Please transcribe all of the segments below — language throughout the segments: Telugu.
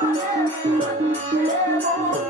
Thank you.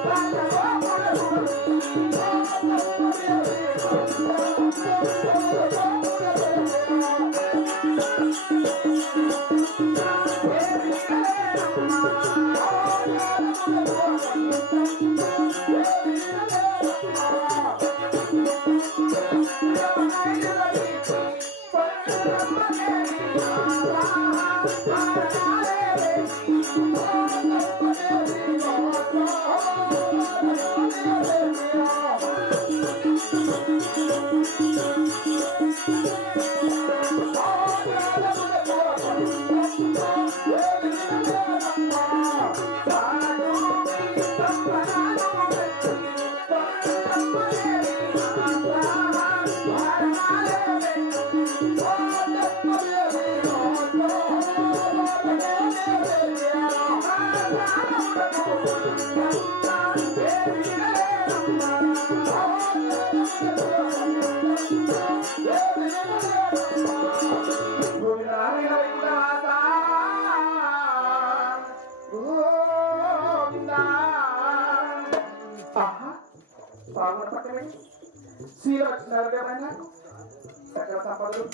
సంపదలు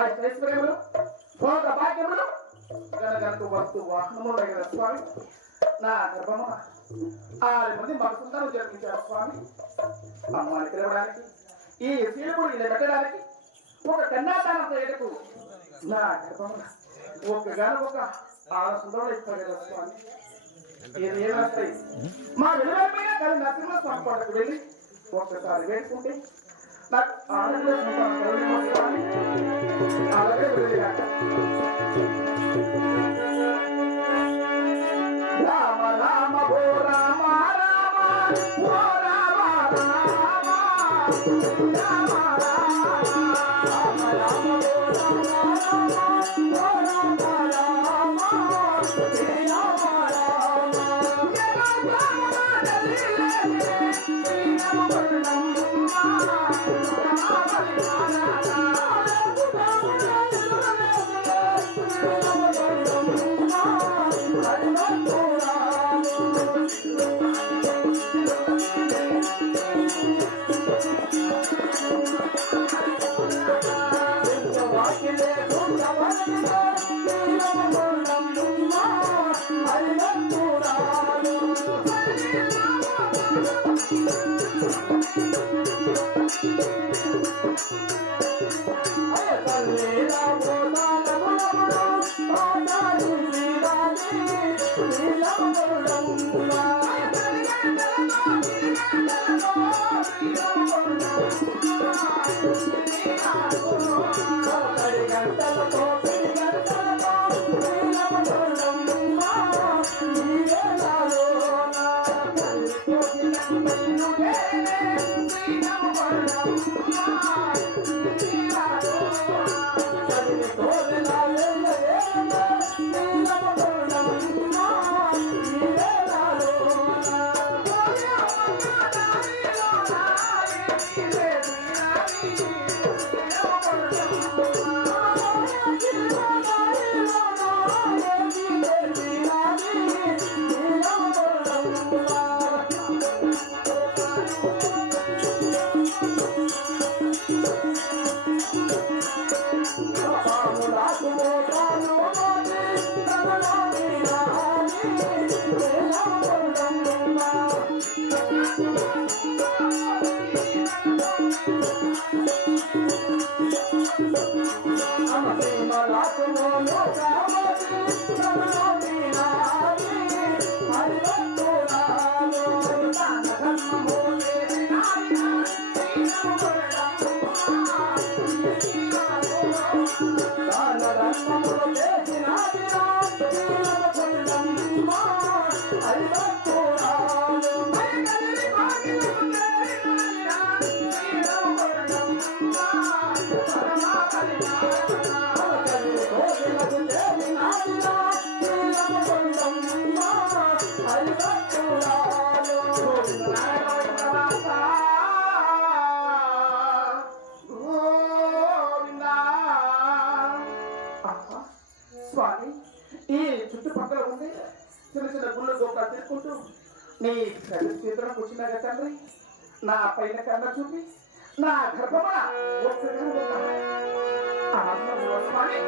ఐశ్వర్యములు భోగ భాగ్యములు గనగనకు వస్తు వాహనములు స్వామి. నా గర్భము. ఆరు మంది మగసుందరం జన్మించారు స్వామి. అమ్మాని పిలవడానికి ఈ సీలుడు ఇలా పెట్టడానికి ఒక కన్యాదానం చేయటకు నా గర్భమున ఒక గాను ఒక ఆరు సుందరులు ఇస్తారు కదా స్వామి. ఏమొస్తాయి మా విలువైన కానీ నరసింహ స్వామి వెళ్ళి ఒక్కసారి వేసుకుంటే నాకు ఆనందం అలాగే వెళ్ళాక రామ రామ ఓ రామ రామ ఓ రామ రామ రామ రామ రామ ఓ రామ రామ ఓ స్వామి. ఈ చుట్టుపక్కల ఉండి చిన్న చిన్న గుళ్ళు గోపురాలు తిరుక్కుంటూ నీ తల్లి చేతిలో కూర్చున్నా తండ్రి. నా పైన కన్న చూపి నా గర్భమా? ఒక్కగా ఉన్న ఆత్మలో స్వామి.